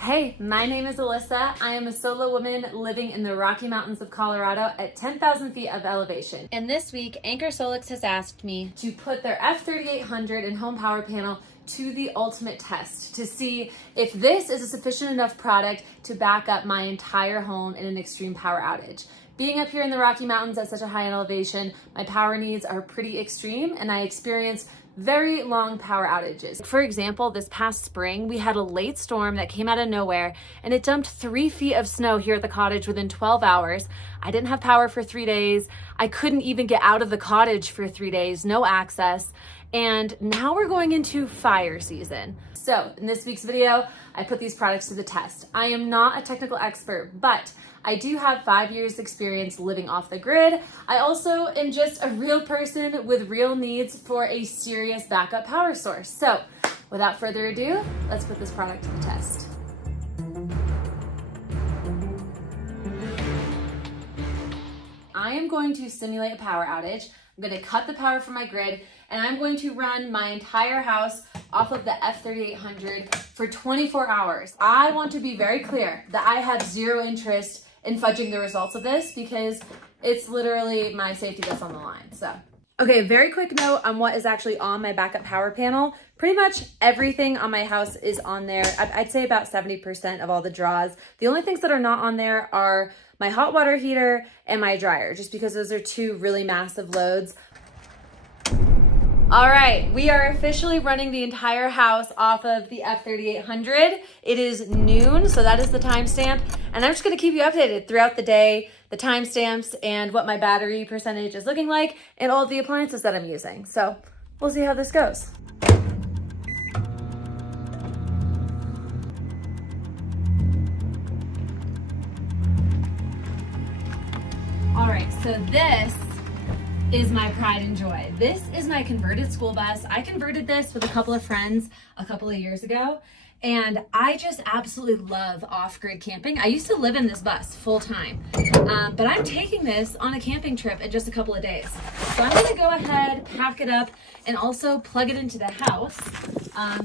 Hey, my name is Alyssa. I am a solo woman living in the Rocky Mountains of Colorado at 10,000 feet of elevation. And this week, Anker Solix has asked me to put their F3800 and home power panel to the ultimate test to see if this is a sufficient enough product to back up my entire home in an extreme power outage. Being up here in the Rocky Mountains at such a high elevation, my power needs are pretty extreme and I experience very long power outages. For example, this past spring, we had a late storm that came out of nowhere and it dumped 3 feet of snow here at the cottage within 12 hours. I didn't have power for 3 days. I couldn't even get out of the cottage for 3 days, no access. And now we're going into fire season. So in this week's video, I put these products to the test. I am not a technical expert, but I do have 5 years experience living off the grid. I also am just a real person with real needs for a serious backup power source. So without further ado, let's put this product to the test. I am going to simulate a power outage. I'm going to cut the power from my grid and I'm going to run my entire house off of the F3800 for 24 hours. I want to be very clear that I have zero interest in fudging the results of this because it's literally my safety that's on the line. So, okay, very quick note on what is actually on my backup power panel. Pretty much everything on my house is on there. I'd say about 70% of all the draws. The only things that are not on there are my hot water heater and my dryer, just because those are two really massive loads. All right, we are officially running the entire house off of the F3800. It is noon, so that is the timestamp. And I'm just gonna keep you updated throughout the day, the timestamps and what my battery percentage is looking like and all of the appliances that I'm using. So we'll see how this goes. All right, so this is my pride and joy. This is my converted school bus. I converted this with a couple of friends a couple of years ago, and I just absolutely love off-grid camping. I used to live in this bus full time, but I'm taking this on a camping trip in just a couple of days. So I'm gonna go ahead, pack it up, and also plug it into the house.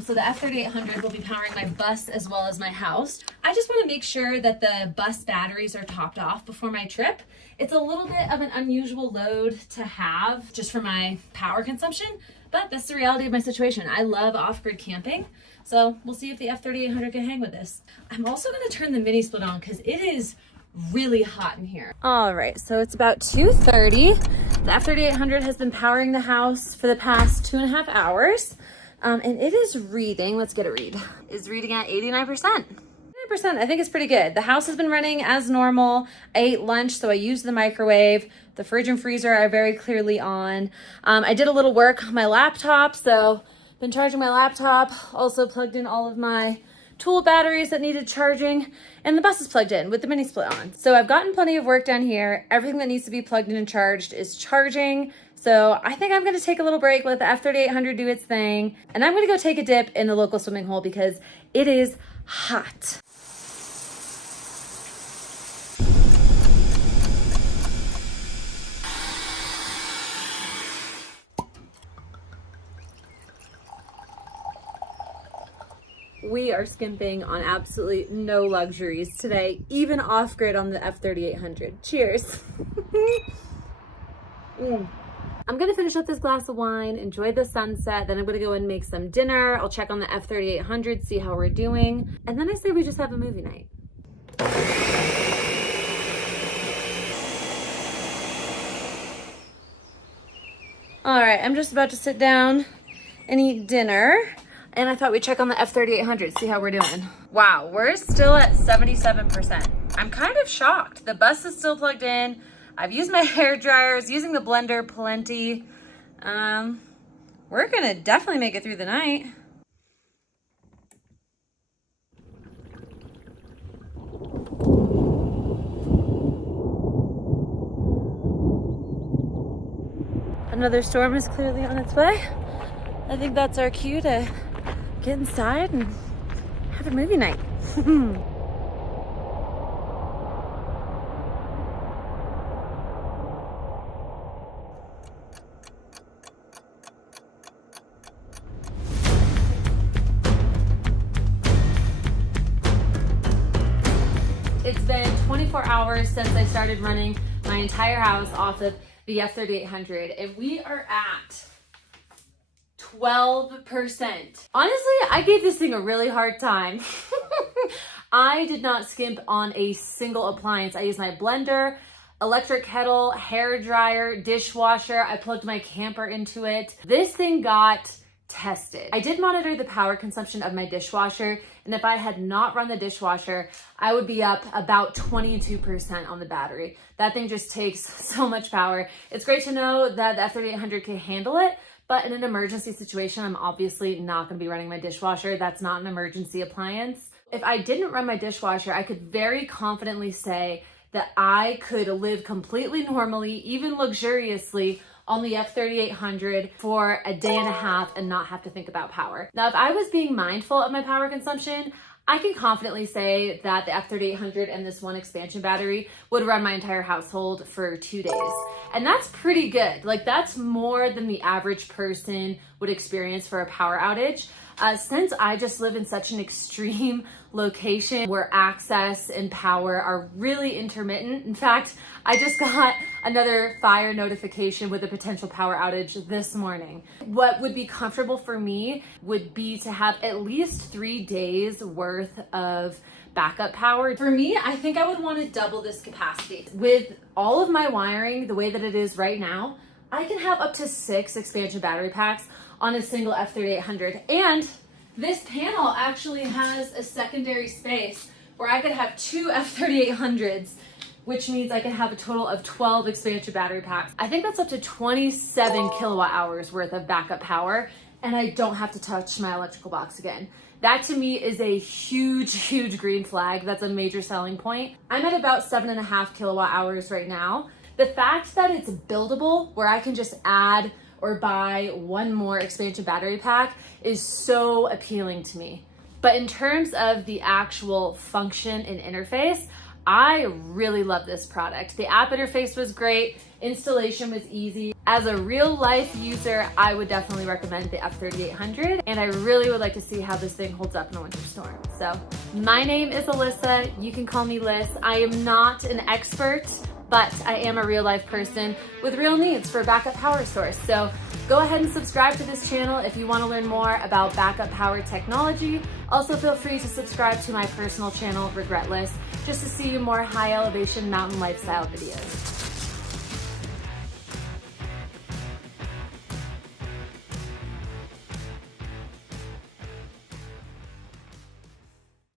So the F3800 will be powering my bus as well as my house. I just wanna make sure that the bus batteries are topped off before my trip. It's a little bit of an unusual load to have just for my power consumption, but that's the reality of my situation. I love off-grid camping, so we'll see if the F3800 can hang with this. I'm also gonna turn the mini split on because it is really hot in here. All right, so it's about 2:30. The F3800 has been powering the house for the past 2.5 hours, and it is reading, let's get a read, is reading at 89%. I think it's pretty good. The house has been running as normal. I ate lunch, so I used the microwave. The fridge and freezer are very clearly on. I did a little work on my laptop, so been charging my laptop. Also plugged in all of my tool batteries that needed charging, and the bus is plugged in with the mini split on. So I've gotten plenty of work done here. Everything that needs to be plugged in and charged is charging. So I think I'm gonna take a little break, let the F3800 do its thing, and I'm gonna go take a dip in the local swimming hole because it is hot. We are skimping on absolutely no luxuries today, even off-grid on the F3800. Cheers. I'm gonna finish up this glass of wine, enjoy the sunset, then I'm gonna go and make some dinner. I'll check on the F3800, see how we're doing. And then I say we just have a movie night. All right, I'm just about to sit down and eat dinner. And I thought we'd check on the F3800, see how we're doing. Wow, we're still at 77%. I'm kind of shocked. The bus is still plugged in. I've used my hair dryer, I was using the blender plenty. We're gonna definitely make it through the night. Another storm is clearly on its way. I think that's our cue to get inside and have a movie night. been 24 hours since I started running my entire house off of the F3800, and we are at 12%. Honestly, I gave this thing a really hard time. I did not skimp on a single appliance. I used my blender, electric kettle, hair dryer, dishwasher. I plugged my camper into it. This thing got tested. I did monitor the power consumption of my dishwasher, and if I had not run the dishwasher, I would be up about 22% on the battery. That thing just takes so much power. It's great to know that the F3800 can handle it, but in an emergency situation, I'm obviously not gonna be running my dishwasher. That's not an emergency appliance. If I didn't run my dishwasher, I could very confidently say that I could live completely normally, even luxuriously, on the F3800 for a day and a half and not have to think about power. Now, if I was being mindful of my power consumption, I can confidently say that the F3800 and this one expansion battery would run my entire household for 2 days. And that's pretty good. Like, that's more than the average person would experience for a power outage. Since I just live in such an extreme location where access and power are really intermittent. In fact, I just got another fire notification with a potential power outage this morning. What would be comfortable for me would be to have at least 3 days worth of backup power. For me, I think I would want to double this capacity. With all of my wiring the way that it is right now, I can have up to 6 expansion battery packs on a single F3800. And this panel actually has a secondary space where I could have 2 F3800s, which means I can have a total of 12 expansion battery packs. I think that's up to 27 kilowatt hours worth of backup power, and I don't have to touch my electrical box again. That to me is a huge, huge green flag. That's a major selling point. I'm at about 7.5 kilowatt hours right now. The fact that it's buildable, where I can just add or buy one more expansion battery pack, is so appealing to me. But in terms of the actual function and interface, I really love this product. The app interface was great, installation was easy. As a real life user, I would definitely recommend the F3800, and I really would like to see how this thing holds up in a winter storm. So my name is Alyssa, you can call me Liz. I am not an expert, but I am a real life person with real needs for a backup power source. So go ahead and subscribe to this channel if you want to learn more about backup power technology. Also feel free to subscribe to my personal channel, Regretless, just to see more high elevation mountain lifestyle videos.